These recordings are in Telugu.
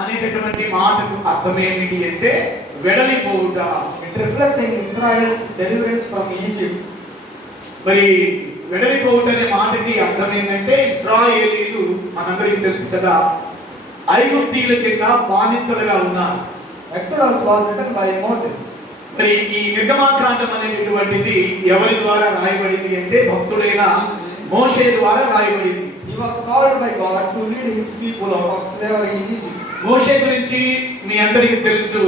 అనేటటువంటి మాటకు అర్థం ఏమిటి అంటే వెడలిపోవుట. It reflecting Israel's deliverance from Egypt. మరి వెడలిపోవుట అనే మాటకి అర్థం ఏంటంటే ఇశ్రాయేలీలు మనందరికీ తెలుసు కదా, ఐగుప్తీయుల కింద బానిసలుగా ఉన్నారు. Exodus was written by Moses. మరి ఈ నిర్గమాకాండం అనేటటువంటిది ఎవరి ద్వారా రాయబడింది అంటే భక్తుడైన మోషే ద్వారా రాయబడింది. He was called by God to lead his people out of slavery in Egypt. మోషే గురించి మీ అందరికీ తెలుసు.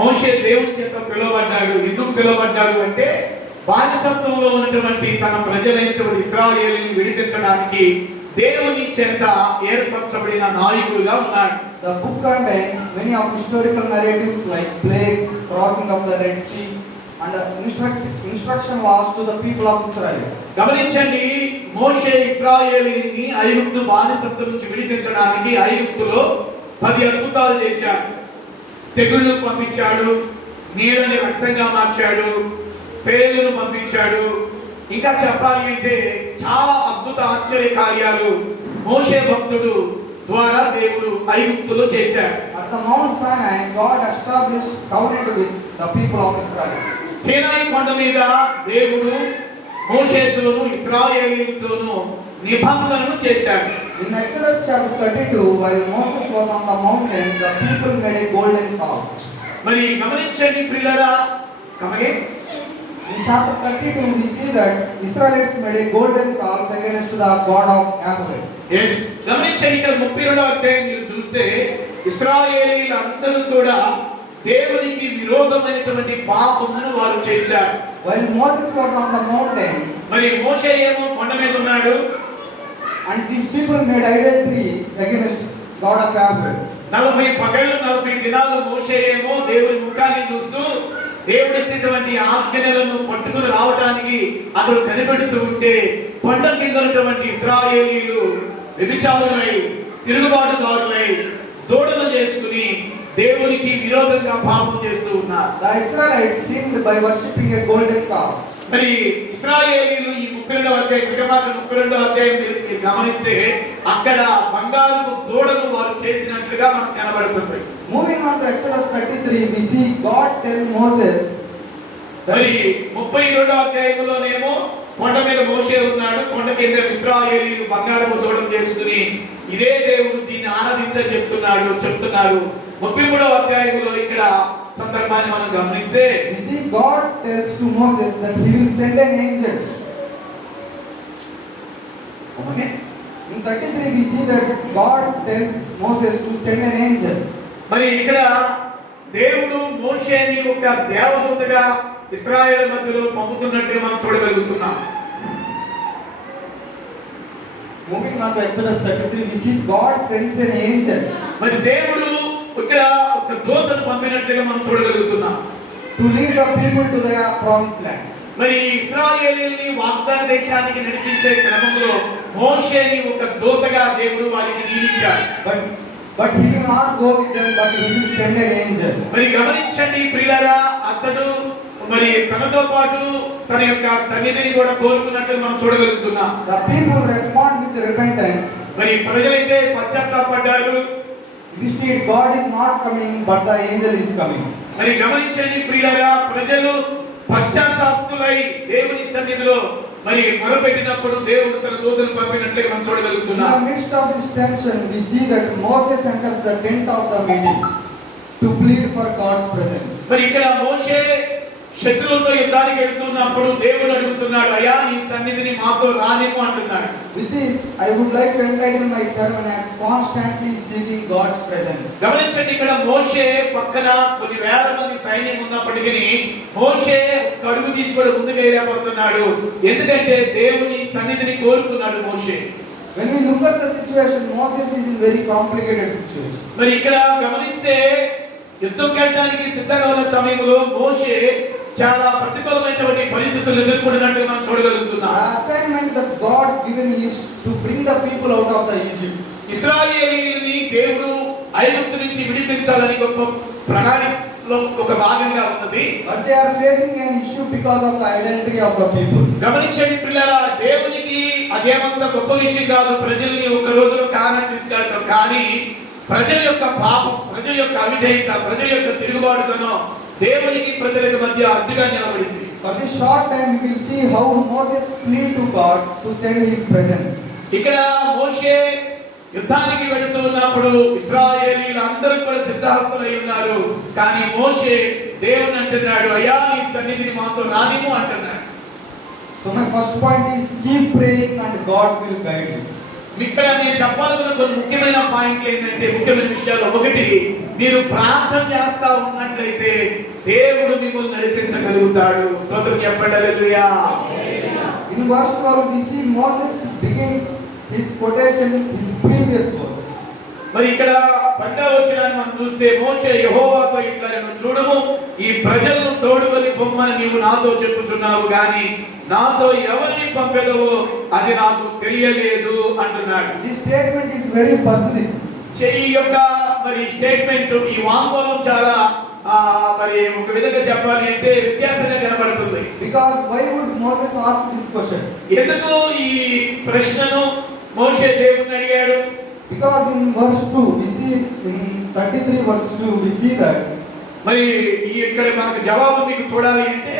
మోషే దేవుని చేత పిలువబడ్డాడు. ఎందుకు పిలువబడ్డాడు అంటే బానిసత్వంలో ఉన్నటువంటి తన ప్రజలైనటువంటి ఇశ్రాయేలుని విడిపించడానికి దేవుని చేత ఏర్పరచబడిన నాయకుడుగా ఉన్నాడు. The book contains many of historical narratives like plagues, crossing of the Red Sea, and instruction laws to the people of Israel. గమనించండి, మోషే ఇశ్రాయేలీని ఐగుప్తు బానిసత్వం నుంచి విడిపించడానికి ఐగుప్తులో 10 అద్భుతాలు చేశాడు. తెగుళ్లు పంపించాడు, నీళ్ళని రక్తంగా మార్చాడు, పేలును పంపించాడు. ఇంకా చెప్పాలి అంటే చాలా అద్భుత ఆశ్చర్య కార్యాలు మోషే భక్తుడు ద్వారా దేవుడు ఐగుప్తులో చేశాడు. At the Mount Sinai, God established covenant with the people of Israel. సీనాయి కొండ మీద దేవుడు మోషేతోను ఇశ్రాయేలీయులతోను నిబంధనను చేశాడు. In Exodus chapter 32, while Moses was on the mountain, the people made a golden calf. మరి గమనించండి ప్రియులారా, కమగే In chapter 32, we see that Israelites made a golden calf against the god of Amalek. yes, గమనించండి, ఇక్కడ 32వ అధ్యాయం మీరు చూస్తే ఇశ్రాయేలీయులందరూ కూడా దేవునికి విరోధమైనటువంటి పాపమును వారు చేశారు. While Moses was on the mountain, మరి మోషే ఏమో కొండ మీద ఉన్నాడు, and these people made idolatry against god of Amalek. 40 పగళ్ళు 40 దినాలు మోషే ఏమో దేవుని ముఖాన్ని చూస్తూ దేవుడు ఇచ్చినటువంటి ఆజ్ఞలను పట్టుకుని రావడానికి అతడు కనిపెడుతూ ఉంటే కొండ కింద ఉన్నటువంటి ఇశ్రాయేలీయులు వ్యభిచారులై తిరుగుబాటుదారులై దూడలు చేసుకుని దేవునికి విరోధంగా పాపం చేస్తూ ఉన్నారు. The Israelites sinned by worshipping a golden calf. మరి ఇశ్రాయేలీయులు ఈ 32వ అధ్యాయం 32వ అధ్యాయం మీరు గమనిస్తే అక్కడ బంగారపు దూడను వారు చేసినట్లుగా మనకు కనబడుతుంది. Moving on to Exodus 33, we see God tell Moses మరి 32వ అధ్యాయంలోనేమో కొండ మీద మోషే ఉన్నాడు, కొండ కింద ఇశ్రాయేలీయులు బంగారపు దూడను చేసుకుని ఇదే దేవుడు దీన్ని ఆరాధించని చెప్తున్నారు. 33వ అధ్యాయంలో ఇక్కడ సందర్భాన్ని మనం గమనిస్తే we see God tells to Moses that he will send an angel. Okay. In 33 we see that God tells Moses to send an angel. మరి ఇక్కడ దేవుడు మోషేని ఒక దేవదూతగా ఇశ్రాయేలు మధ్యలో పంపుతున్నట్లుగా మనం చూడగలుగుతున్నాం. Moving on to Exodus 33, we see God sends an angel. మరి దేవుడు ఇక్కడ ఒక దూతను పంపినట్లుగా మనం చూడగలుగుతున్నాం. To lead the people to the promised land. మరి ఇశ్రాయేలీయుల్ని వాగ్దాన దేశానికి నడిపించే క్రమంలో మోషేని ఒక దూతగా దేవుడు వారికి నియమించాడు. But he will not go with them, but he will send an angel. మరి గమనించండి ప్రియులారా, అతడు మరి తనతో పాటు తన యొక్క సన్నిధిని కూడా కోరుకున్నట్లు మనం చూడగలుగుతున్నాం. The people respond with repentance. మరి ప్రజలైతే పశ్చాత్తాపడ్డారు. Instead, God is not coming, but the angel is coming. మరి గమనించండి ప్రియులారా, ప్రజలు పశ్చాత్తాప్తులై దేవుని సన్నిధిలో మరి మొరపెట్టినప్పుడు దేవుడు తన దూతను పంపినట్లుగా మనం In చూడగలుగుతున్నాం. the midst of this tension, we see that Moses enters the tent of the meeting to plead for God's presence. మరి ఇక్కడ మోషే శత్రువులతో యుద్ధానికి వెళ్తున్నప్పుడు దేవుడు అడుగుతున్నాడు, అయ్యా నీ సన్నిధిని మాతో రానిము అంటున్నాడు. With this, I would like to entitle my sermon as constantly seeking God's presence. గమనించండి, ఇక్కడ మోషే పక్కన కొన్ని వేల మంది సైన్యం ఉన్నప్పటికీ మోషే ఒక అడుగు తీసుకొని ముందుకు వెళ్ళిపోతున్నాడు. ఎందుకంటే దేవుని సన్నిధిని కోరుకున్నాడు మోషే. When we look at the situation, Moses is in very complicated situation. మరి ఇక్కడ గమనిస్తే యుద్ధంకి వెళ్ళడానికి సిద్ధంగా ఉన్న సమయంలో మోషే చాలా ప్రతికూలమైనటువంటి పరిస్థితులు ఎదుర్కొంటున్నట్టు మనం చూడగలుగుతున్నాం. The assignment that God given is to bring the people out of the Egypt. ఇశ్రాయేలీయులని దేవుడు ఐగుప్తు నుంచి విడిపించాలని గొప్ప ప్రణాళికలో ఒక భాగంగా ఉన్నది. But they are facing an issue because of the idolatry of the people. గమనించండి పిల్లరా, దేవునికి అదేమంత గొప్ప విషయం కాదు ప్రజల్ని ఒక రోజులో కానానికి తీసుకెళ్ళడం. కానీ ప్రజల యొక్క పాపం, ప్రజల యొక్క అవిధేయత, ప్రజల యొక్క తిరుగుబాటుతనం దేవునికి ప్రజలకు మధ్య అడ్డుగా నిలబడింది. For this short time we will see how Moses pleaded to God to send his presence. ఇక్కడ మోషే యుద్ధానికి వెళుతూ ఉన్నప్పుడు ఇశ్రాయేలీయులు అందరూ కూడా సిద్ధహస్తులై ఉన్నారు. కానీ మోషే దేవుని అంటున్నాడు, అయ్యా నీ సన్నిధిని మాతో రానిము అంటున్నాడు. So my first point is keep praying and God will guide you. ఇక్కడ నేను చెప్పాలనుకున్న కొన్ని ముఖ్యమైన పాయింట్లు ఏంటంటే, ముఖ్యమైన విషయాలు. ఒకటి, మీరు ప్రార్థన చేస్తా ఉన్నట్లయితే దేవుడు మిమ్మల్ని నడిపించగలుగుతాడు. స్తోత్రం చెప్పండి, హల్లెలూయా. In verse 12 we see Moses begins his quotation, his previous words. మరి ఇక్కడ 10వ వచనాన్ని మనం చూస్తే, మోషే యెహోవాతో ఇట్లా నేను చూడము, ఈ ప్రజలను తోడుకొని పొమ్మని నీవు నాతో చెప్పుచున్నావు గాని నాతో ఎవరిని పంపెదవో అది నాకు తెలియలేదు అంటున్నాడు. This statement is very puzzling. ఈ యొక్క మరి స్టేట్మెంట్, ఈ వాంగ్మూలం చాలా మరి ఒక విధంగా చెప్పాలి అంటే వ్యత్యాసంగా కనబడుతుంది. Because why would Moses ask this question? ఎందుకు ఈ ప్రశ్నను మోషే దేవుణ్ణి అడిగాడు? Because in verse 2 we see, in 33 verse 2 we see that మరి ఇక్కడ మనకు జవాబు మీకు చూడాలి అంటే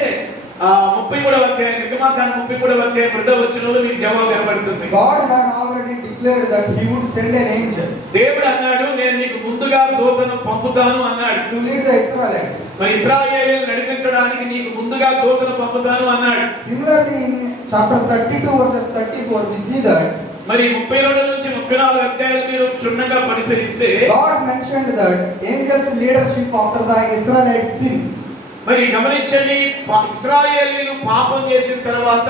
33వ అధ్యాయం, నిర్గమాకాండం 33వ అధ్యాయం 2వ వచనంలో మీకు జవాబు కనబడుతుంది. God had already declared that he would send an angel దేవుడు అన్నాడు, నేను నీకు ముందుగా దూతను పంపుతాను అన్నాడు. to lead the Israelites. మరి ఇశ్రాయేలీయులను నడిపించడానికి నీకు ముందుగా దూతను పంపుతాను అన్నాడు. Similarly in chapter 32 verses 34 we see that మరి 32 నుంచి 34 అధ్యాయాలు మీరు క్షుణ్ణంగా పరిశీలిస్తే God mentioned that angels leadership after the Israelites sin. మరి గమనించండి, ఇశ్రాయేలీయులు పాపం చేసిన తర్వాత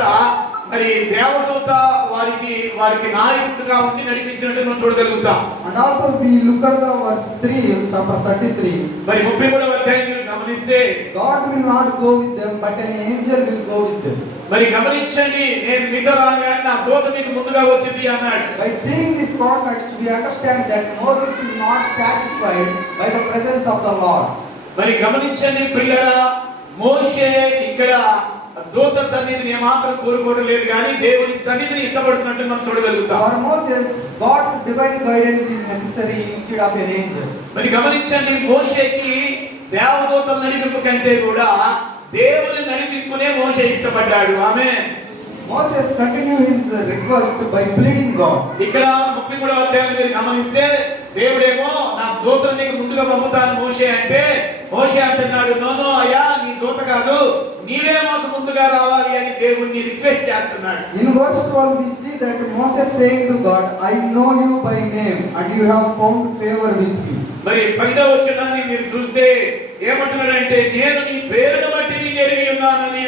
మరి దేవదూత వారికి నాయకుడిగా ఉండి నడిపించినట్టు మనం చూడగలుగుతాం. And also we look at the verse 3 chapter 33. మరి 33వ అధ్యాయం మీరు గమనిస్తే God will not go with them but an angel will go with them. మరి గమనించండి, నేను మీతో రాగానే నా దూత మీకు ముందుగా వచ్చింది అన్నాడు. By seeing this context we understand that Moses is not satisfied by the presence of the Lord. మరి గమనించండి ప్రియులారా, మోషే ఇక్కడ దూత సన్నిధిని ఏమాత్రం కోరుకోవట్లేదు కానీ దేవుని సన్నిధిని ఇష్టపడుతున్నట్టు మనం చూడగలుగుతాం. For Moses God's divine guidance is necessary instead of an angel. మరి గమనించండి, మోషేకి దేవదూతల నడిపింపు కంటే కూడా దేవుని నడిపింపునే మోషే ఇష్టపడ్డాడు. ఆమేన్. Moses continued his request by pleading God. ఇక్కడ 33వ అధ్యాయం మీరు గమనిస్తే దేవుడేమో నా దూతను నీకు ముందుగా పంపుతాను మోషే అంటే, మోషే అంటున్నాడు, నో అయ్యా నీ దూత కాదు, నీవే మాకు ముందుగా రావాలి అని దేవుణ్ణి రిక్వెస్ట్ చేస్తున్నాడు. In verse 12 we see that Moses saying to God, I know you by name and you have found favor with me. మరి 12వ వచనాన్ని మీరు చూస్తే ఏమంటున్నాడంటే, నేను నీ పేరును బట్టి నిన్ను ఎరిగి ఉన్నానని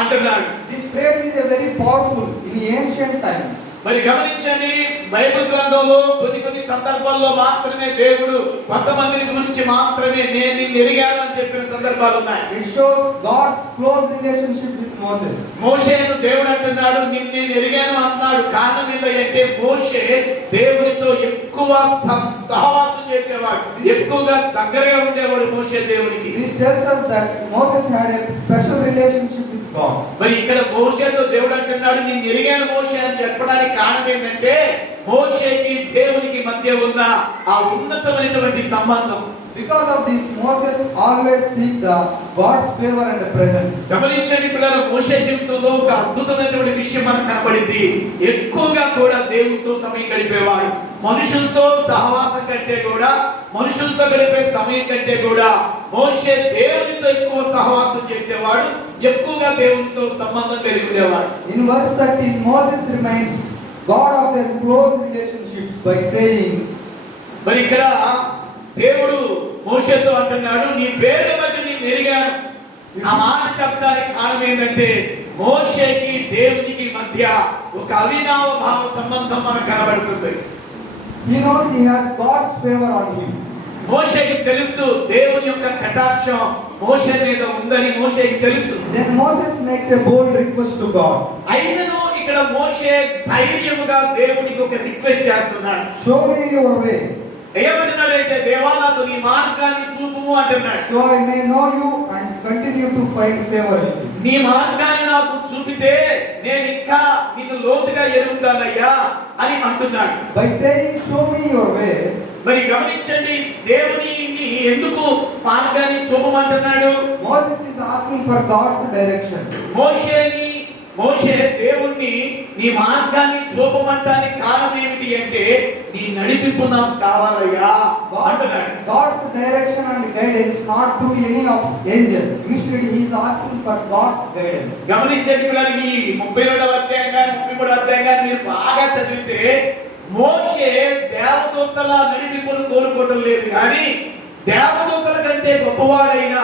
అంటున్నాడు. This phrase is a very powerful in ancient times. మరి గమనించండి, బైబిల్ గ్రంథంలో కొన్ని సందర్భాల్లో మాత్రమే దేవుడు కొంతమంది గురించి మాత్రమే నేను నిన్ను ఎరిగాను అని చెప్పిన సందర్భాలు ఉన్నాయి. It shows God's close relationship with Moses. మోషేను దేవుడు అంటున్నాడు, నిన్ను నేను ఎరిగాను అన్నాడు. కారణం ఏంటంటే మోషే దేవునితో ఎక్కువ సహవాసం చేసేవాడు, ఎక్కువగా దగ్గరగా ఉండేవాడు మోషే దేవునికి. This tells us that Moses had a special relationship with God. మరి ఇక్కడ మోషేతో దేవుడు అంటున్నాడు, నిన్ను ఎరిగాను మోషే అని చెప్పడానికి కారణం ఏంటంటే మోషేకి దేవునికి మధ్య ఉన్న ఆ ఉన్నతమైనటువంటి సంబంధం. Because of this Moses always seek the God's favor and presence. గమనించండి పిల్లలు, మోషే జీవితంలో ఒక అద్భుతమైనటువంటి విషయం మనకు కనబడింది. ఎక్కువగా కూడా దేవునితో సమయం గడిపేవాడు. మనుషులతో సహవాసం కంటే కూడా, మనుషులతో గడిపే సమయం కంటే కూడా మోషే దేవునితో ఎక్కువ సహవాసం చేసేవాడు, ఎక్కువగా దేవునితో సంబంధం కలిగి ఉండేవాడు. In verse 13 Moses reminds God of their close relationship by saying, మరి ఇక్కడ దేవుడు మోషేతో అంటున్నాడు, నీ పేరు బట్టి నేను ఎరిగాను. ఆ మాట చెప్పడానికి కారణం ఏంటంటే మోషేకి దేవునికి మధ్య ఒక అవినావ భావ సంబంధం మనకు కనబడుతుంది. he knows he has God's favor on him. మోషేకి తెలుసు దేవుని యొక్క కటాక్షం మోషే మీద ఉందని మోషేకి తెలుసు. Then Moses makes a bold request to God. అయినను ఇక్కడ మోషే ధైర్యముగా దేవునికి ఒక రిక్వెస్ట్ చేస్తున్నాడు. Show me your way. ఏమంటున్నాడంటే, దేవా నాకు నీ మార్గాన్ని చూపుము అంటున్నాడు. So I may know you and continue to find favor with you. నీ మార్గాన్ని నాకు చూపితే నేను ఇంకా నిన్ను లోతుగా ఎరుగుతానయ్యా అని అంటున్నాడు. By saying show me your way, మరి గమనించండి, దేవుని ఎందుకు మార్గాన్ని చూపమంటున్నాడు? Moses is asking for God's direction. మోషే దేవుణ్ణి నీ మార్గాన్ని చూపమంటానికి కారణం ఏమిటి అంటే నీ నడిపింపు నాకు కావాలయ్యా అంటున్నాడు. God's direction and guidance not through any of angel. Instead he is asking for God's guidance. గమనించండి పిల్లలు, ఈ 32వ అధ్యాయం కానీ 33వ అధ్యాయం కానీ మీరు బాగా చదివితే మోషే దేవదూతల నడిపింపును కోరుకోవడం లేదు, కానీ దేవదూతల కంటే గొప్పవాడైన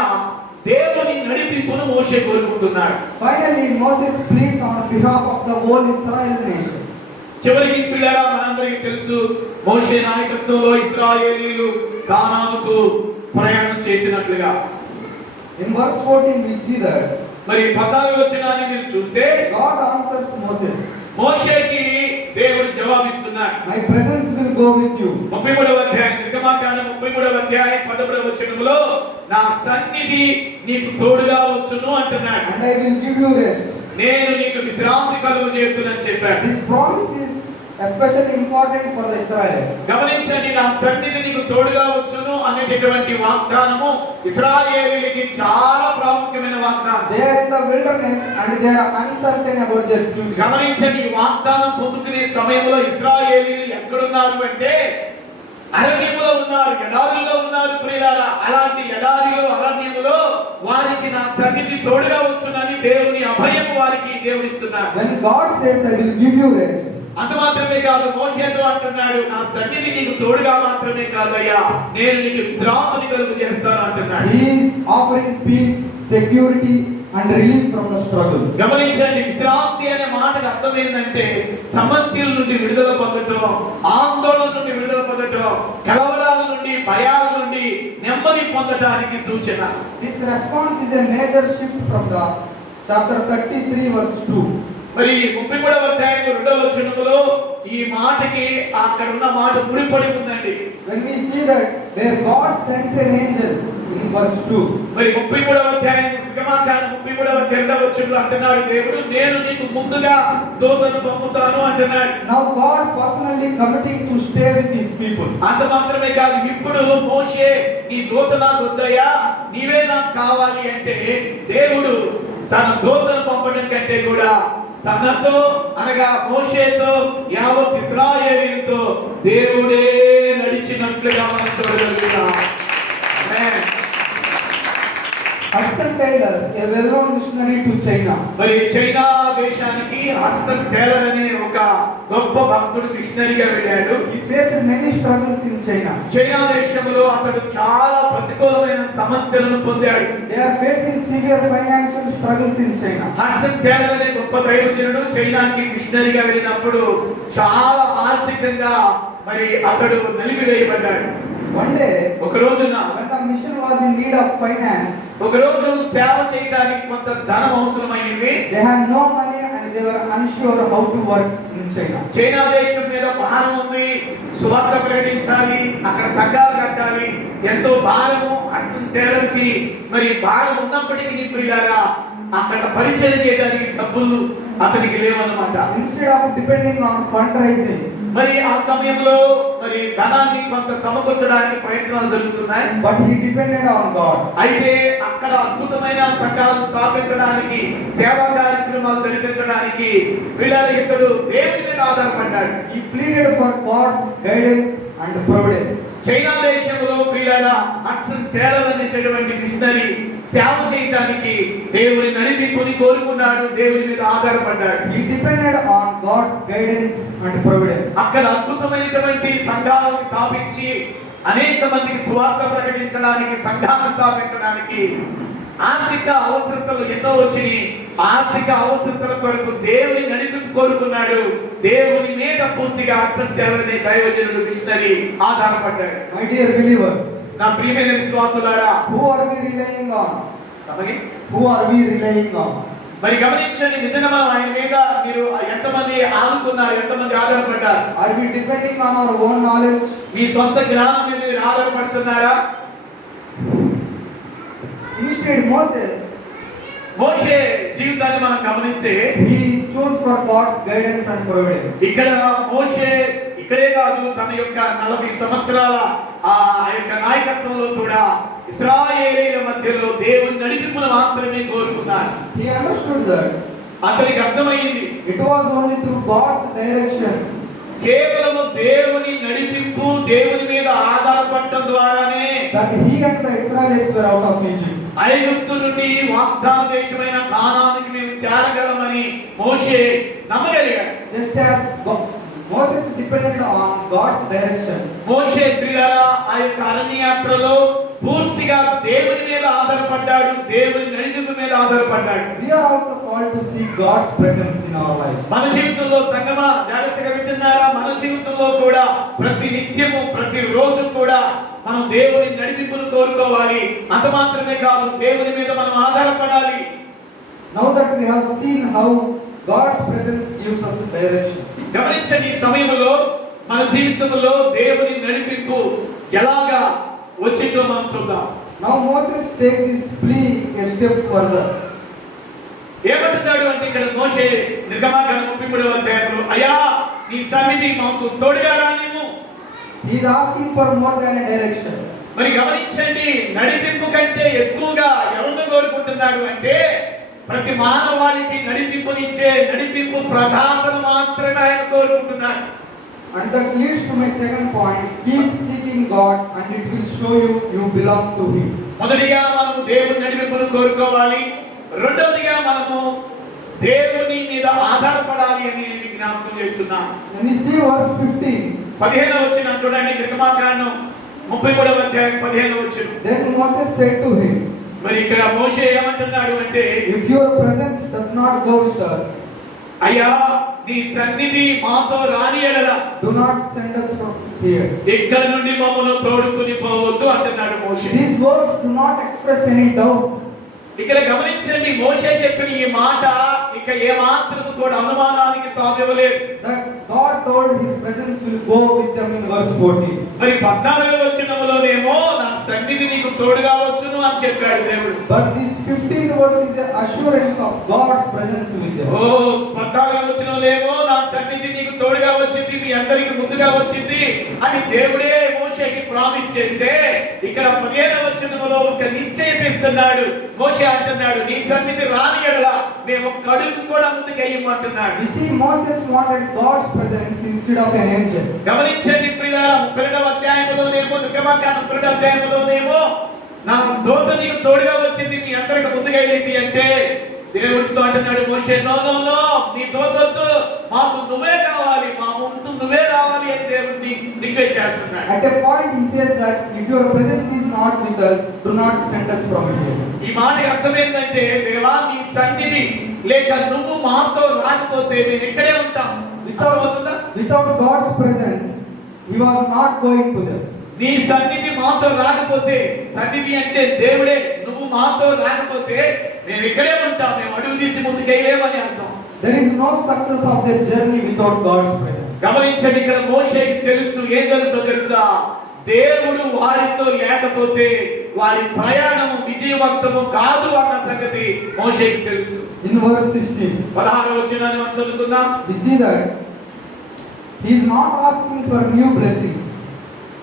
దేవుని నడిపింపును మోషే కోరుకుంటున్నాడు. Finally Moses pleads on behalf of the whole Israel nation. చివరికి పిల్లరా, మనందరికీ తెలుసు మోషే నాయకత్వంలో ఇశ్రాయేలీయులు కానానుకు ప్రయాణం చేసినట్లుగా. In verse 14 we see that మరి 14వ వచనాన్ని మీరు చూస్తే God answers Moses, మోషేకి దేవుడు జవాబిస్తున్నాడు. my presence will go with you. 33వ అధ్యాయం నిర్గమాకాండం 33వ అధ్యాయం 11వ వచనంలో నా సన్నిధి నీకు తోడుగా వచ్చును అంటున్నాడు. And I will give you rest. నేను నీకు విశ్రాంతి కలుగజేయుదునని చెప్పాడు. This promise is especially important for the Israelites. గమనించండి, నా సన్నిధి నీకు తోడుగా వచ్చును అనేటటువంటి వాగ్దానము ఇశ్రాయేలీయులకి చాలా ప్రాముఖ్యమైన వాగ్దానం. They are in the wilderness and they are uncertain about their future. గమనించండి, ఈ వాగ్దానం పొందుకునే సమయంలో ఇశ్రాయేలీయులు ఎక్కడున్నారు అంటే అరణ్యములో ఉన్నారు, ఎడారిలో ఉన్నారు ప్రియులారా. అలాంటి ఎడారిలో అరణ్యములో వారికి నా సన్నిధి తోడుగా వచ్చునని దేవుని అభయము వారికి దేవుడిస్తున్నాడు. When God says I will give you rest, అంత మాత్రమే కాదు, మోషేతో అంటున్నాడు నా సన్నిధి నీకు తోడుగా మాత్రమే కాదయ్యా, నేను నీకు విశ్రాంతిని కలుగు చేస్తాను అంటున్నాడు. he is offering peace, security and relief from the struggles. గమనించండి, విశ్రాంతి అనే మాటకు అర్థం ఏంటంటే సమస్యల నుండి విడుదల పొందటం, ఆందోళన నుండి విడుదల పొందటం, కలవరాల నుండి, భయాల నుండి నెమ్మది పొందటానికి సూచన. This response is a major shift from the chapter 33 verse 2. మరి 33వ అధ్యాయం 2వ వచనంలో ఈ మాటకి అక్కడ ఉన్న మాట ముడిపడి ఉందండి. When we see that where God sends an angel in verse 2, మరి 33వ అధ్యాయం నిర్గమాకాండం 33వ అధ్యాయం 2వ వచనంలో అంటున్నాడు దేవుడు, నేను నీకు ముందుగా దూతను పంపుతాను అంటున్నాడు. now God personally committing to stay with his people. అంత మాత్రమే కాదు, ఇప్పుడు మోషే నీ దూత నాకు వద్దయ్యా, నీవే నాకు కావాలి అంటే దేవుడు తన దూతను పంపడం కంటే కూడా తనతో అనగా మోషేతో యావత్ ఇశ్రాయేలీయులతో దేవుడే నడిచినట్లుగా మనం చూడగలుగుతాం. ఆమేన్. Hudson Taylor, a well-known missionary to China, మరి చైనా దేశానికి హడ్సన్ టేలర్ అనే ఒక గొప్ప భక్తుడు మిషనరీగా వెళ్ళాడు. he faced many struggles in China. China దేశంలో అతడు చాలా ప్రతికూలమైన సమస్యలను పొందాడు. They are facing severe financial struggles in China. Hudson Taylor అనే గొప్ప దైవజనుడు చైనాకి మిషనరీగా వెళ్ళినప్పుడు చాలా ఆర్థికంగా మరి అతడు నలిపివేయబడ్డాడు. One day, ఒక రోజున when the mission was in need of finance, ఒక రోజు సేవ చేయడానికి కొంత ధనం అవసరమైంది. they had no money and they were unsure how to work in China. China దేశం మీద భారం ఉంది, సువార్త ప్రకటించాలి, అక్కడ సంఘాలు కట్టాలి, ఎంతో భారము హడ్సన్ టేలర్ కి. మరి భారం ఉన్నప్పటికీ ప్రియులారా అక్కడ పరిచయం చేయడానికి డబ్బులు అతనికి లేవన్నమాట. Instead of depending on fundraising, మరి ఆ సమయంలో మరి ధనాన్ని కొంత సమకూర్చడానికి ప్రయత్నాలు జరుగుతున్నాయి. but he depended on God. అయితే అక్కడ అద్భుతమైన సంఘాలను స్థాపించడానికి, సేవా కార్యక్రమాలు జరిపించడానికి వీళ్ళ ఇతడు దేవుని మీద ఆధారపడ్డాడు. He pleaded for God's guidance and providence. China దేశంలో ప్రియులారా హడ్సన్ టేలర్ అనేటటువంటి మిషనరీ సేవ చేయడానికి దేవుని నడిపింపుని కోరుకున్నాడు, దేవుని మీద ఆధారపడ్డాడు. He depended on God's guidance and providence. అక్కడ అద్భుతమైనటువంటి సంఘాలను స్థాపించి అనేక మందికి సువార్త ప్రకటించడానికి, సంఘాలను స్థాపించడానికి ఆర్థిక అవసరతలు ఎన్నో వచ్చినాయి. ఆర్థిక అవసరతల కొరకు దేవుని నడిపింపు కోరుకున్నాడు. దేవుని మీద పూర్తిగా హడ్సన్ టేలర్ అనే దైవజనుడు మిషనరీ ఆధారపడ్డాడు. My dear believers, నా ప్రియమైన విశ్వాసులారా, who are we relying on? కాబట్టి Who are we relying on? మరి గమనించండి, నిజంగా మనం ఆయన మీద మీరు ఎంతమంది ఆనుకున్నారు, ఎంతమంది ఆధారపడ్డారు? Are we depending on our own knowledge? మీ సొంత జ్ఞానం మీద మీరు ఆధారపడుతున్నారా? Instead, మోషే జీవితాన్ని మనం గమనిస్తే he chose for God's guidance and providence. ఇక్కడ మోషే ఇక్కడే కాదు, తన యొక్క 40 సంవత్సరాల ఆ యొక్క నాయకత్వంలో కూడా ఇశ్రాయేలీల మధ్యలో దేవుని నడిపింపును మాత్రమే కోరుకున్నాడు. He understood that అతనికి అర్థమైంది it was only through God's direction, కేవలము దేవుని నడిపింపు, దేవుని మీద ఆధారపడటం ద్వారానే that he and the Israelites were out of Egypt. ఐగుప్తు నుండి వాగ్దాన దేశమైన కానానుకి మేము చేరగలమని మోషే నమ్మగలిగాడు. Just as Moses depended on God's direction, మోషే ప్రియులారా ఆ యొక్క అరణ్య యాత్రలో పూర్తిగా దేవుని మీద ఆధారపడ్డాడు, దేవుని నడిపింపు మీద ఆధారపడ్డాడు. we are also called to seek God's presence in our lives. మన జీవితంలో సంగమా జాగ్రత్తగా వింటున్నారా? మన జీవితంలో కూడా ప్రతి నిత్యము, ప్రతి రోజు కూడా మనం దేవుని నడిపింపును కోరుకోవాలి. అంత మాత్రమే కాదు, దేవుని మీద మనం ఆధారపడాలి. Now that we have seen how God's presence gives us direction, గమనించండి, ఈ సమయంలో మన జీవితంలో దేవుని నడిపింపు ఎలాగా వచ్చిందో మనం చూద్దాం. now Moses take this plea a step further. ఏమంటున్నాడు అంటే ఇక్కడ మోషే నిర్గమాకాండం 33వ అధ్యాయంలో, అయ్యా నీ సన్నిధి మాకు తోడుగా రానిమ్ము. He is asking for more than a direction. మరి గమనించండి, నడిపింపు కంటే ఎక్కువగా ఎవరిని కోరుకుంటున్నాడు అంటే ప్రతి మానవాళికి నడిపింపునిచ్చే నడిపింపు ప్రధానతను మాత్రమే ఆయన కోరుకుంటున్నాడు. And that leads to my second point: keep seeking God and it will show you belong to him. మొదటిగా మనము దేవుని నడిపింపును కోరుకోవాలి. రెండవదిగా మనము దేవుని మీద ఆధారపడాలి అని నేను జ్ఞాపకం చేస్తున్నాను. When we see verse 15, 15వ వచనం చూడండి, నిర్గమాకాండం 33వ అధ్యాయం 15వ వచనం. then Moses said to him, మరి ఇక్కడ మోషే ఏమంటున్నాడు అంటే, if your presence does not go with us, అయ్యా నీ సన్నిధి మాతో రాని ఎడల do not send us from here. ఇక్కడ నుండి మమ్మల్ని తోడుకుని పోవద్దు అంటున్నాడు మోషే. These words do not express any doubt. ఇక్కడ గమనించండి, మోషే చెప్పిన ఈ మాట ఇక ఏ మాత్రము కూడా అనుమానానికి తావివ్వలేదు. That God told his presence will go with them in verse 14. మరి 14వ వచనములోనేమో నా సన్నిధి నీకు తోడుగా వచ్చును అని చెప్పాడు దేవుడు. But this 15th verse is the assurance of God's presence with them. 14వ వచనంలోనేమో నా సన్నిధి నీకు తోడుగా వచ్చింది, మీ అందరికి ముందుగా వచ్చింది అని దేవుడే మోషేకి ప్రామిస్ చేస్తే, ఇక్కడ 15వ వచనములో ఒక నిశ్చయత ఇస్తున్నాడు. మోషే అంటున్నాడు, నీ సన్నిధి రాని ఎడల మేము ఒక్క అడుగు కూడా ముందుకు వేయమంటున్నాడు. We see Moses wanted God's presence instead of an angel. గమనించండి ప్రియులారా, 32వ అధ్యాయంలోనేమో నిర్గమాకాండం 32వ అధ్యాయంలోనేమో నా దూత నీకు తోడుగా వచ్చింది, మీ అందరికి ముందుగా వెళ్ళింది అంటే దేవుడితో అంటున్నాడు మోషే, నో నో నో, నీ దూతొద్దు, మాకు నువ్వే కావాలి, మా ముందు నువ్వే రావాలి అని దేవుడిని రిక్వెస్ట్ చేస్తున్నాడు. At a point he says that if your presence is not with us, do not send us from here. ఈ మాటకి అర్థం ఏంటంటే, దేవా నీ సన్నిధి లేక నువ్వు మాతో రాకపోతే మేము ఇక్కడే ఉంటాం. Without God's presence, he was not going to them. నీ సన్నిధి మాతో రాకపోతే, సన్నిధి అంటే దేవుడే, నువ్వు మాతో రాకపోతే మేము ఇక్కడే ఉంటాం, మేము అడుగు తీసి ముందుకు వేయలేమని అర్థం. There is no success of their journey without God's presence. గమనించండి, ఇక్కడ మోషేకి తెలుసు, ఏం తెలుసా, దేవుడు వారితో లేకపోతే వారి ప్రయాణం విజయవంతము కాదు అన్న సంగతి మోషేకి తెలుసు. In verse 16, 16వ వచనాన్ని మనం చదువుకుందాం. we see that he is not asking for new blessings.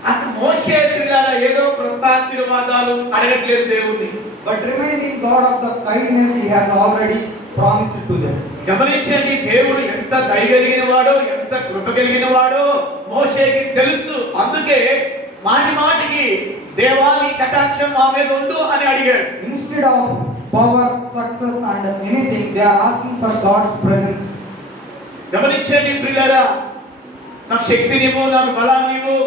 అక్కడ మోషే ప్రియులారా ఏదో క్రొత్త ఆశీర్వాదాలు అడగట్లేదు దేవుణ్ణి, but reminding God of the kindness he has already promised to them. గమనించండి, దేవుడు ఎంత దయగలిగిన వాడో, ఎంత కృప కలిగిన వాడో మోషేకి తెలుసు. అందుకే మాటి మాటికి దేవా నీ కటాక్షం మా మీద ఉండు అని అడిగాడు. Instead of power, success and anything, they are asking for God's presence. గమనించండి ప్రియులారా, నాకు శక్తినివ్వు, నాకు బలాన్నివ్వు,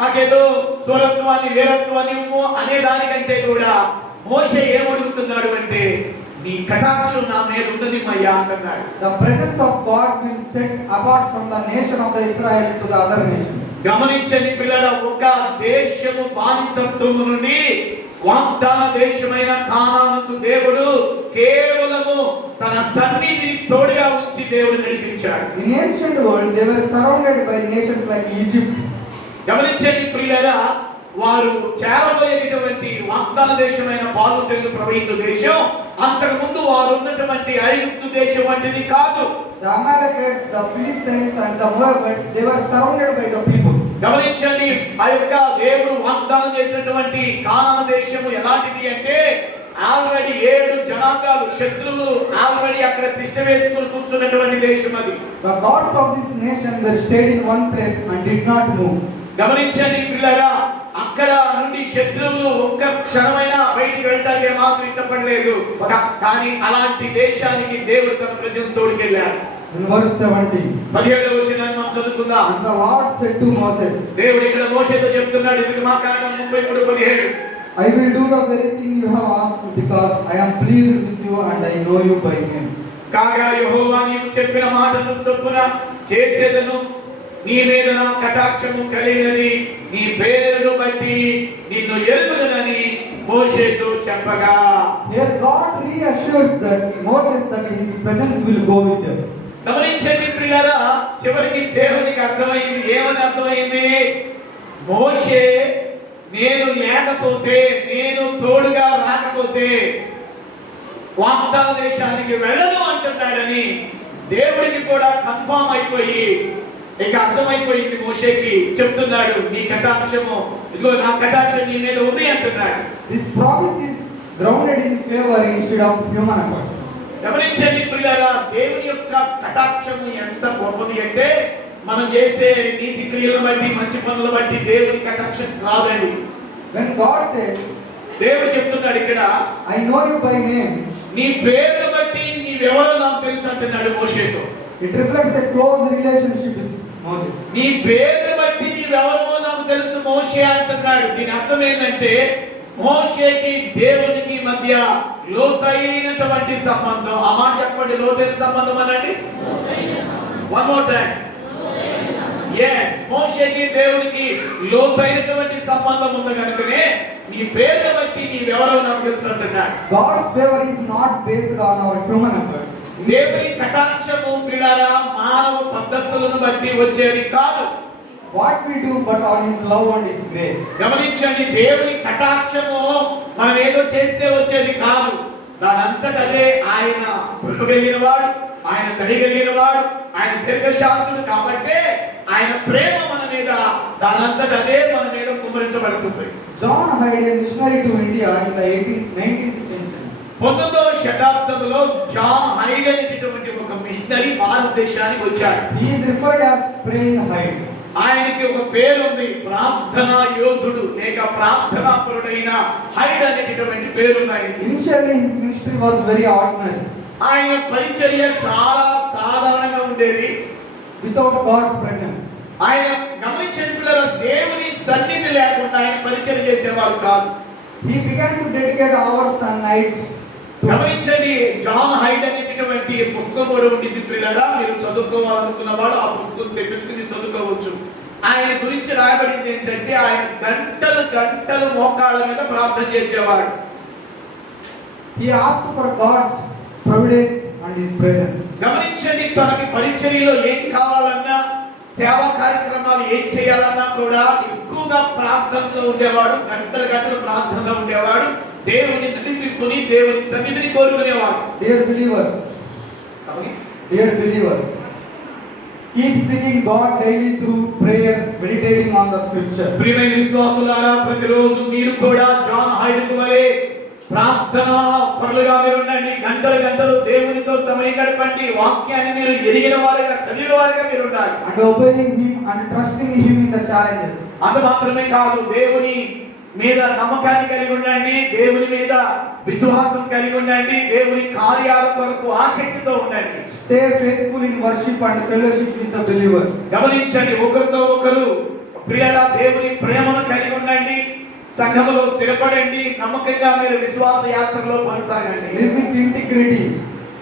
నాకేదో స్వరత్వాన్ని వీరత్వాన్ని ఇవ్వు అనే దానికంటే కూడా మోషే ఏమడుగుతున్నాడు అంటే, నీ కటాక్షం నా మీద ఉన్నది మయ్యా అంటున్నాడు. The presence of God will set apart from the nation of the Israel to the other nations. గమనించండి పిల్లల, ఒక దేశము బానిసత్వము నుండి వాగ్దాన దేశమైన కానానుకు దేవుడు కేవలము తన సన్నిధిని తోడుగా ఉంచి దేవుడు నడిపించాడు. In ancient world they were surrounded by nations like Egypt. గమనించండి ప్రియులారా, వారు చేరబోయేటువంటి వాగ్దాన దేశమైన పాలు తెగులు ప్రవహించు దేశం అంతకు ముందు వారు ఉన్నటువంటి ఐగుప్తు దేశం వంటిది కాదు. the Amalekites, the Philistines and the Moabites, they were surrounded by the people. గమనించండి, ఆ యొక్క దేవుడు వాగ్దానం చేసినటువంటి కానాను దేశము ఎలాంటిది అంటే ఆల్రెడీ 7 జనాంగాలు శత్రువులు ఆల్రెడీ అక్కడ తిష్ట వేసుకుని కూర్చున్నటువంటి దేశం అది. The gods of this nation were stayed in one place and did not move. గమనించండి పిల్లరా, అక్కడ నుండి శత్రువులు ఒక్క క్షణమైనా బయటికి వెళ్ళడానికి మాత్రం ఇష్టపడలేదు. కానీ అలాంటి దేశానికి దేవుడు తన ప్రజలను తోడుకెళ్ళాడు. In verse 17, 17వ వచనాన్ని మనం చదువుకుందాం. and the Lord said to Moses, దేవుడు ఇక్కడ మోషేతో చెప్తున్నాడు, ఇది మా కారణం 33:17, I will do the very thing you have asked because I am pleased with you and I know you by name. కాగా యెహోవా నీవు చెప్పిన మాటను చొప్పున చేసేదను, నీ మీద నా కటాక్షము కలిగినది, నీ పేరును బట్టి నిన్ను ఎరుగుదనని మోషేతో చెప్పగా. Here God reassures that Moses that his presence will go with them. గమనించండి ప్రియులారా, చివరికి దేవునికి అర్థమైంది. ఏమని అర్థమైంది? మోషే నేను లేకపోతే, నేను తోడుగా రాకపోతే వాగ్దాన దేశానికి వెళ్ళను అంటున్నాడని దేవుడికి కూడా కన్ఫర్మ్ అయిపోయి ఇక అర్థమైపోయింది. మోషేకి చెప్తున్నాడు, నీ కటాక్షము, ఇదిగో నా కటాక్షం నీ మీద ఉంది అంటున్నాడు. This promise is grounded in favor instead of human efforts. గమనించండి ప్రియులారా, దేవుని యొక్క కటాక్షము ఎంత గొప్పది అంటే మనం చేసే నీతి క్రియలను బట్టి, మంచి పనులను బట్టి దేవుని కటాక్షం రాదండి. When God says, దేవుడు చెప్తున్నాడు ఇక్కడ, I know you by name, నీ పేరును బట్టి నీవెవరో నాకు తెలుసు అంటున్నాడు మోషేతో. it reflects a close relationship with Moses. నీ పేరును బట్టి నీవెవరో నాకు తెలుసు మోషే అంటున్నాడు. దీని అర్థం ఏంటంటే మోషేకి దేవునికి మధ్య లోతైనటువంటి సంబంధం. ఆ మాట చెప్పండి, లోతైన సంబంధం అనండి. One more time. yes, మోషేకి దేవునికి లోతైనటువంటి సంబంధం ఉంది కనుకనే నీ పేరును బట్టి నీవెవరో నాకు తెలుసు అంటున్నాడు. God's favor is not based on our human efforts. దేవుని కటాక్షము ప్రియులారా మానవ పద్ధతులను బట్టి వచ్చేది కాదు. What we do but on his love and his grace. గమనించండి, దేవుని కటాక్షము మనం ఏదో చేస్తే వచ్చేది కాదు. దానంతట అదే ఆయన పుట్టుకెళ్ళిన వాడు, ఆయన దయగలిగిన వాడు, ఆయన దీర్ఘశాంతుడు కాబట్టి ఆయన ప్రేమ మన మీద దానంతట అదే మన మీద కుమ్మరించబడుతుంది. John Hyde, a missionary to India in the 19th century. 19వ శతాబ్దంలో జాన్ హైడ్ అనేటటువంటి ఒక మిషనరీ భారతదేశానికి వచ్చాడు. He is referred as praying Hyde. ఆయనకి ఒక పేరు ఉంది, ప్రార్థనా యోధుడు లేక ప్రార్థనాపరుడైన హైడ్ అనేటటువంటి పేరు ఉంది ఆయనకి. Initially his ministry was very ordinary. ఆయన పరిచర్య చాలా సాధారణంగా ఉండేది. Without God's presence. ఆయన గమనించిన పిల్లల దేవుని సన్నిధి లేకుండా ఆయన పరిచర్య చేసేవారు కాదు. He began to dedicate hours and nights. గమనించండి, జాన్ హైడ్ అనేటటువంటి పుస్తకం కూడా ఉండింది పిల్లరా. మీరు చదువుకోవాలనుకున్న వాడు ఆ పుస్తకం తెప్పించుకుని చదువుకోవచ్చు. ఆయన గురించి రాయబడింది ఏంటంటే ఆయన గంటలు గంటలు మోకాళ్ళ మీద ప్రార్థన చేసేవాడు. He asked for God's providence and his presence. గమనించండి, తనకి పరిచర్యలో ఏం కావాలన్నా, సేవా కార్యక్రమాలు ఏం చేయాలన్నా కూడా ఎక్కువగా ప్రార్థనలో ఉండేవాడు. గంటలు గంటలు ప్రార్థనలో ఉండేవాడు. దేవుని నడిపించుకొని దేవుని సన్నిధిని కోరుకునేవాడు. Dear believers, keep seeking God daily through prayer, meditating on the scripture. ప్రియమైన విశ్వాసులారా, ప్రతిరోజు మీరు కూడా జాన్ హైడ్ వలె ప్రార్థన పరులుగా మీరు ఉండండి. గంటలు గంటలు దేవునితో సమయం గడపండి. వాక్యాన్ని మీరు ఎరిగిన వారుగా, చదివిన వారుగా మీరు ఉండాలి. And obeying him and trusting him in the challenges. అంత మాత్రమే కాదు, దేవుని మీద నమ్మకాన్ని కలిగి ఉండండి, దేవుని మీద విశ్వాసం కలిగి ఉండండి, దేవుని కార్యాల కొరకు ఆసక్తితో ఉండండి. Stay faithful in worship and fellowship with the believers. గమనించండి, ఒకరితో ఒకరు ప్రియత దేవుని ప్రేమను కలిగి ఉండండి, సంఘములో స్థిరపడండి, నమ్మకంగా మీరు విశ్వాస యాత్రలో కొనసాగండి. Live with integrity.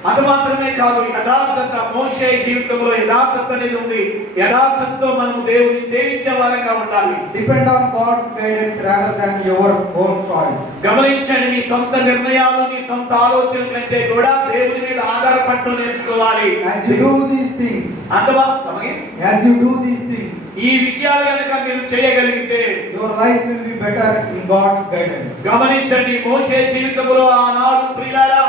అది మాత్రమే కాదు, యథార్థత. మోషే జీవితంలో యథార్థత అనేది ఉంది. యథార్థతతో మనం దేవుని సేవించే వారంగా ఉండాలి. Depend on God's guidance rather than your own choice. గమనించండి, నీ సొంత నిర్ణయాలు, నీ సొంత ఆలోచనల కంటే కూడా దేవుని మీద ఆధారపడటం నేర్చుకోవాలి. As you do these things, ఈ విషయాలు కనుక మీరు చేయగలిగితే your life will be better in God's guidance. గమనించండి, మోషే జీవితంలో ఆనాడు ప్రియులారా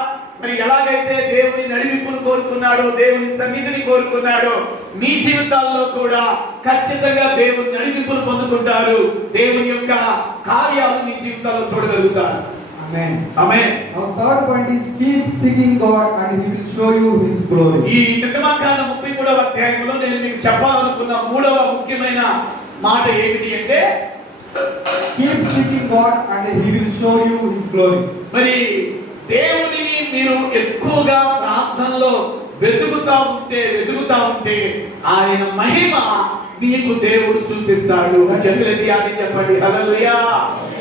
మరి ఎలాగైతే దేవుని నడిపింపును కోరుకున్నాడో, దేవుని సన్నిధిని కోరుకున్నాడో, మీ జీవితాల్లో కూడా ఖచ్చితంగా దేవుని నడిపింపును పొందుకుంటారు. దేవుని యొక్క కార్యాలు మీ జీవితాల్లో చూడగలుగుతారు. Amen. Amen. Our third point is keep seeking God and He will show you His glory. ఈ నిర్గమకాండం 33వ అధ్యాయంలో నేను మీకు చెప్పాలనుకున్న మూడవ ముఖ్యమైన మాట ఏమిటి అంటే, Keep seeking God and He will show you His glory. మరి దేవునిని మీరు ఎక్కువగా ప్రార్థనలో వెతుకుతా ఉంటే ఆయన మహిమ మీకు దేవుడు చూపిస్తాడు. జనులకి ఆమె చెప్పండి హల్లెలూయా.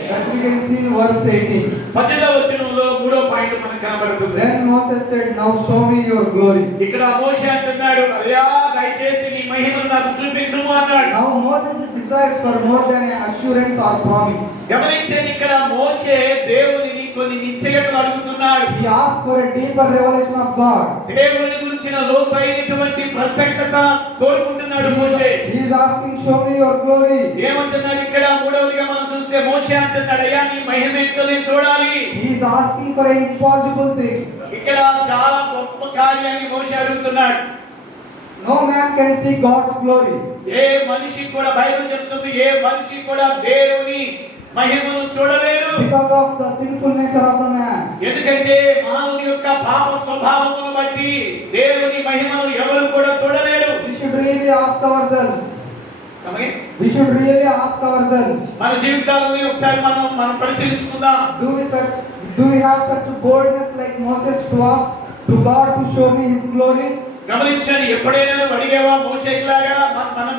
That we can see in verse 18. 18వ వచనంలో మూడో పాయింట్ మనకు కనబడుతుంది. Then Moses said, "Now show me your glory." ఇక్కడ మోషే అంటున్నాడు, అయ్యా దయచేసి నీ మహిమను నాకు చూపించుము అన్నాడు. Now Moses desires for more than an assurance or promise. గమనించండి, ఇక్కడ మోషే దేవునిని కొన్ని నిశ్చయతలు అడుగుతున్నాడు. He asked for a deeper revelation of God. దేవుని గురించిన లోతైనటువంటి ప్రత్యక్షత కోరుకుంటున్నాడు మోషే. He is asking, "Show me your glory." ఏమంటున్నాడు ఇక్కడ? మూడవదిగా మనం చూస్తే మోషే అంటున్నాడు, అయ్యా నీ మహిమ ఏంటో నేను చూడాలి. He is asking for an impossible thing. ఇక్కడ చాలా గొప్ప కార్యాన్ని మోషే అడుగుతున్నాడు. No man can see God's glory. ఏ మనిషి కూడా, బైబిల్ చెప్తుంది, ఏ మనిషి కూడా దేవుని మహిమను చూడలేరు. Because of the sinful nature of the man. ఎందుకంటే మానవుని యొక్క పాప స్వభావమును బట్టి దేవుని మహిమను ఎవరు కూడా చూడలేరు. We should really ask ourselves. కమగే We should really ask ourselves. మన జీవితాలని ఒకసారి మనం పరిశీలించుకుందాం. Do we have such boldness like Moses to ask to God to show me His glory? గమనించండి, ఎప్పుడైనా నువ్వు అడిగావా మోషేలాగా?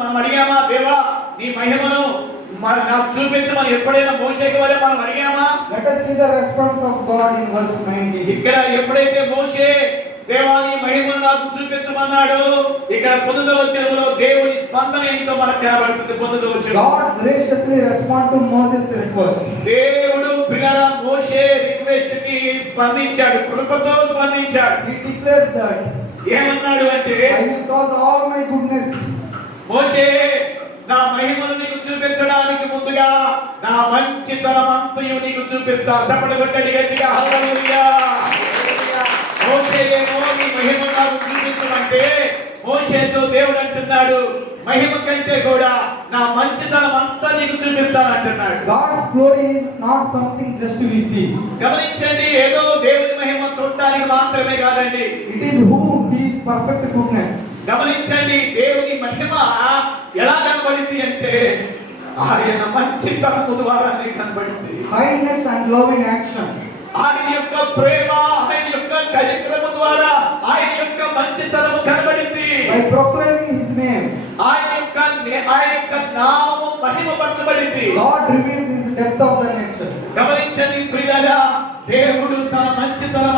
మనం అడిగామా, దేవా నీ మహిమను నాకు చూపించమని ఎప్పుడైనా మోషేకి వలె మనం అడిగామా? Let us see the response of God in verse 19. ఇక్కడ ఎప్పుడైతే మోషే దేవా నీ మహిమను నాకు చూపించమన్నాడు, ఇక్కడ 9వ వచనంలో దేవుని స్పందన ఏంటో మనకు కనబడుతుంది. 9వ వచనం, God graciously respond to Moses' request. దేవుడు పిల్లల మోషే రిక్వెస్ట్ కి స్పందించాడు, కృపతో స్పందించాడు. He declares that ఏమన్నాడు అంటే, I will cause all my goodness. మోషే నా మహిమను నీకు చూపించడానికి ముందుగా నా మంచితనం అంతయు నీకు చూపిస్తా. చప్పట్లు కొట్టండి గట్టిగా హల్లెలూయా. మోషే ఏమో నీ మహిమను నాకు చూపించమంటే, మోషేతో దేవుడు అంటున్నాడు, మహిమ కంటే కూడా నా మంచితనం అంతా నీకు చూపిస్తాను అంటున్నాడు. God's glory is not something just we see. గమనించండి, ఏదో దేవుని మహిమ చూడటానికి మాత్రమే కాదండి. It is who His perfect goodness. గమనించండి, దేవుని మహిమ ఎలా కనబడింది అంటే ఆయన మంచితనము ద్వారా కనబడింది. Kindness and love in action. ఆయన యొక్క ప్రేమ, ఆయన యొక్క కనికరము ద్వారా ఆయన యొక్క మంచితనము కనబడింది. By proclaiming His name, ఆయన యొక్క నామము మహిమపరచబడింది. God reveals His depth of the nature. గమనించండి ప్రియులారా, దేవుని